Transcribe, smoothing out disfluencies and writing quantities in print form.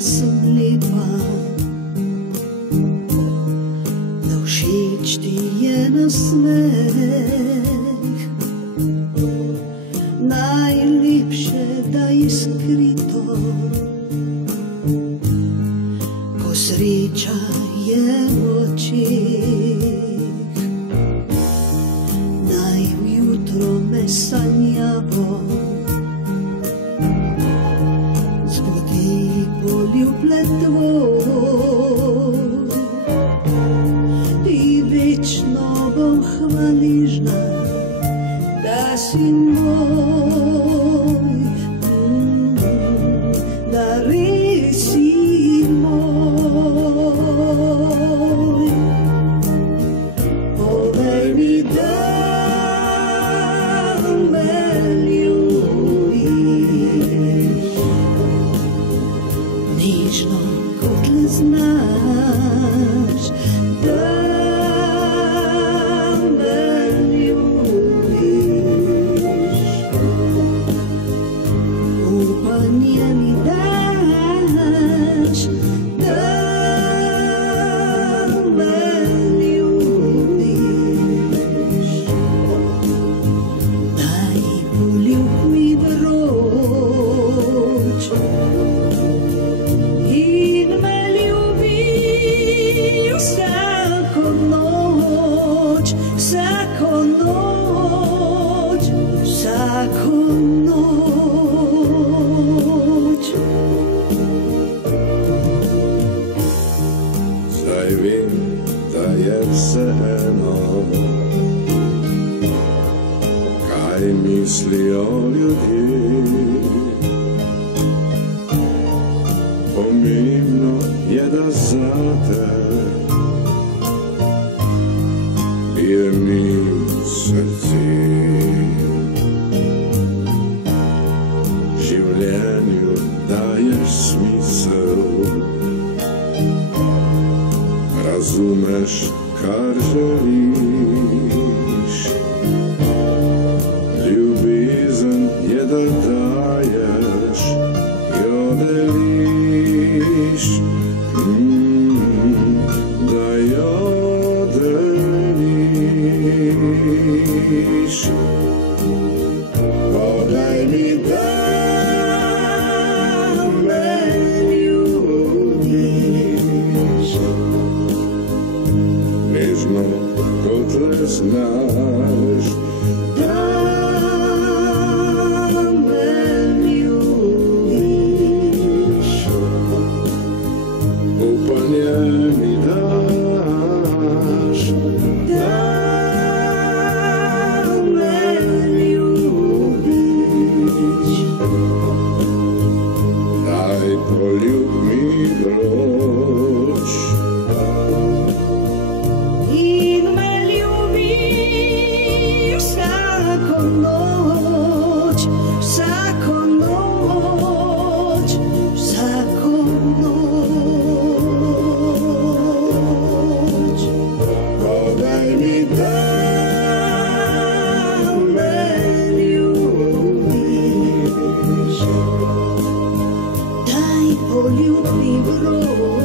sam lipa, da všeč ti je nasmeh, najlepše da je skrito, ko sreča je v očeh. Naj vjutro me sanjavo zbudi poljubljed tvoj, ti večno bom hvaležna, da si moj, da res si moj. Povej mi, da me ljubiš, nežno kot le znaš, da me ljubiš. Upanje mi daš, da me ljubiš. Daj poljub mi vroč in me ljubi vsako noč, vsako noč, vsako noč. Zdaj vem, da je vseeno, kaj mislijo ljudje. Pomembno je, da zate bije mi srce. Življenju daješ smisel, razumeš, kar želiš. Ljubezen je, da daješ, jo deliš, da jo deliš. Podaj mi, da me ljubiš, nežno kot le znaš, da me ljubiš. Upanje mi daš, da me ljubiš. Daj poljub mi vroč In me ljubi vsako noč, vsako noč, vsako noč. Podaj mi, da me ljubiš, daj poljub mi vroč